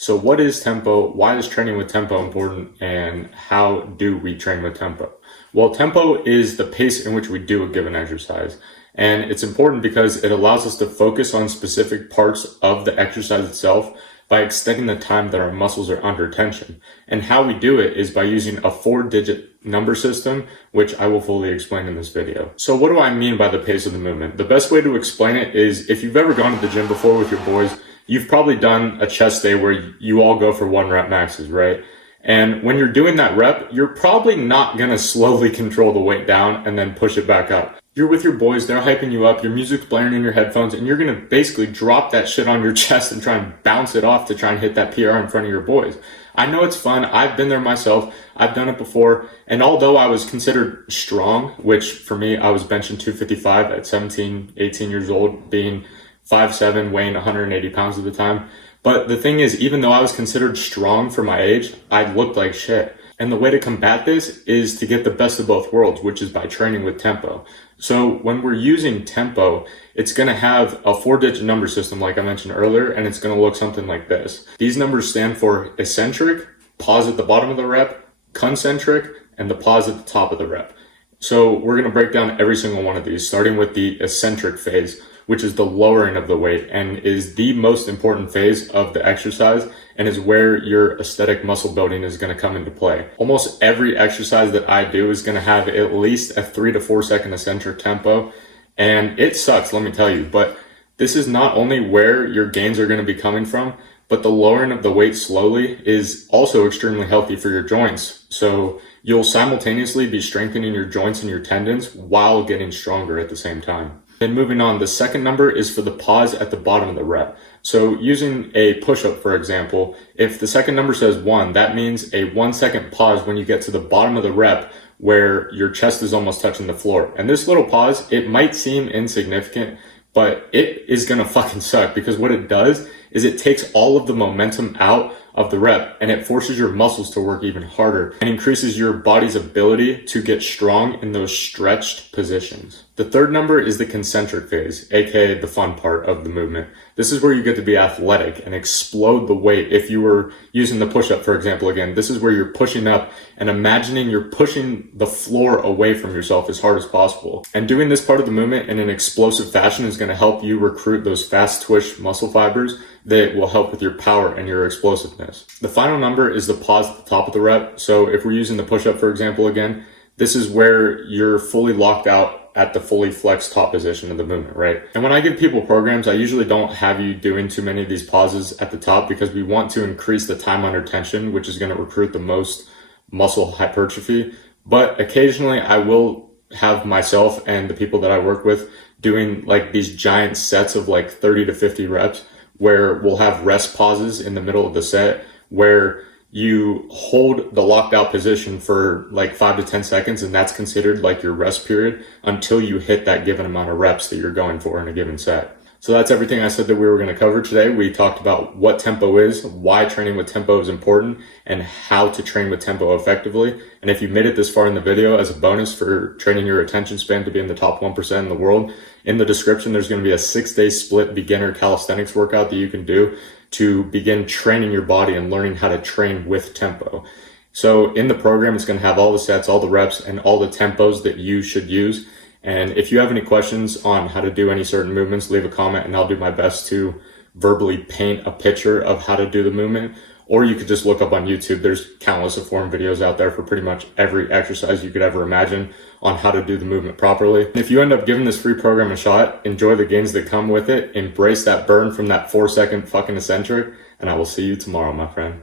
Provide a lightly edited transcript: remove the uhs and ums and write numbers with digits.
So what is tempo? Why is training with tempo important? And how do we train with tempo? Well, tempo is the pace in which we do a given exercise. And it's important because it allows us to focus on specific parts of the exercise itself by extending the time that our muscles are under tension. And how we do it is by using a 4-digit number system, which I will fully explain in this video. So what do I mean by the pace of the movement? The best way to explain it is if you've ever gone to the gym before with your boys, you've probably done a chest day where you all go for 1 rep maxes, right? And when you're doing that rep, you're probably not going to slowly control the weight down and then push it back up. You're with your boys, they're hyping you up, your music's blaring in your headphones, and you're going to basically drop that shit on your chest and try and bounce it off to try and hit that PR in front of your boys. I know it's fun. I've been there myself. I've done it before. And although I was considered strong, which for me, I was benching 255 at 17, 18 years old, being 5'7", weighing 180 pounds at the time. But the thing is, even though I was considered strong for my age, I looked like shit. And the way to combat this is to get the best of both worlds, which is by training with tempo. So when we're using tempo, it's going to have a 4-digit number system, like I mentioned earlier, and it's going to look something like this. These numbers stand for eccentric, pause at the bottom of the rep, concentric, and the pause at the top of the rep. So we're going to break down every single one of these, starting with the eccentric phase, which is the lowering of the weight and is the most important phase of the exercise and is where your aesthetic muscle building is going to come into play. Almost every exercise that I do is going to have at least a 3 to 4 second eccentric tempo. And it sucks, let me tell you, but this is not only where your gains are going to be coming from, but the lowering of the weight slowly is also extremely healthy for your joints. So you'll simultaneously be strengthening your joints and your tendons while getting stronger at the same time. Then moving on, the second number is for the pause at the bottom of the rep. So using a push-up, for example, if the second number says 1, that means a 1-second pause when you get to the bottom of the rep where your chest is almost touching the floor. And this little pause, it might seem insignificant, but it is gonna fucking suck because what it does is it takes all of the momentum out of the rep and it forces your muscles to work even harder and increases your body's ability to get strong in those stretched positions. The third number is the concentric phase, aka the fun part of the movement. This is where you get to be athletic and explode the weight. If you were using the push-up, for example, again, this is where you're pushing up and imagining you're pushing the floor away from yourself as hard as possible. And doing this part of the movement in an explosive fashion is going to help you recruit those fast twitch muscle fibers that will help with your power and your explosiveness. The final number is the pause at the top of the rep. So if we're using the push-up, for example, again, this is where you're fully locked out at the fully flexed top position of the movement, right? And when I give people programs, I usually don't have you doing too many of these pauses at the top because we want to increase the time under tension, which is going to recruit the most muscle hypertrophy. But occasionally I will have myself and the people that I work with doing like these giant sets of like 30 to 50 reps where we'll have rest pauses in the middle of the set where you hold the locked out position for like 5 to 10 seconds and that's considered like your rest period until you hit that given amount of reps that you're going for in a given set. So that's everything I said that we were going to cover today. We talked about what tempo is, why training with tempo is important, and how to train with tempo effectively. And if you made it this far in the video as a bonus for training your attention span to be in the top 1% in the world, in the description there's going to be a 6-day split beginner calisthenics workout that you can do to begin training your body and learning how to train with tempo. So in the program, it's going to have all the sets, all the reps, and all the tempos that you should use. And if you have any questions on how to do any certain movements, leave a comment and I'll do my best to verbally paint a picture of how to do the movement. Or you could just look up on YouTube. There's countless of forum videos out there for pretty much every exercise you could ever imagine on how to do the movement properly. And if you end up giving this free program a shot, enjoy the gains that come with it, embrace that burn from that 4-second fucking eccentric, and I will see you tomorrow, my friend.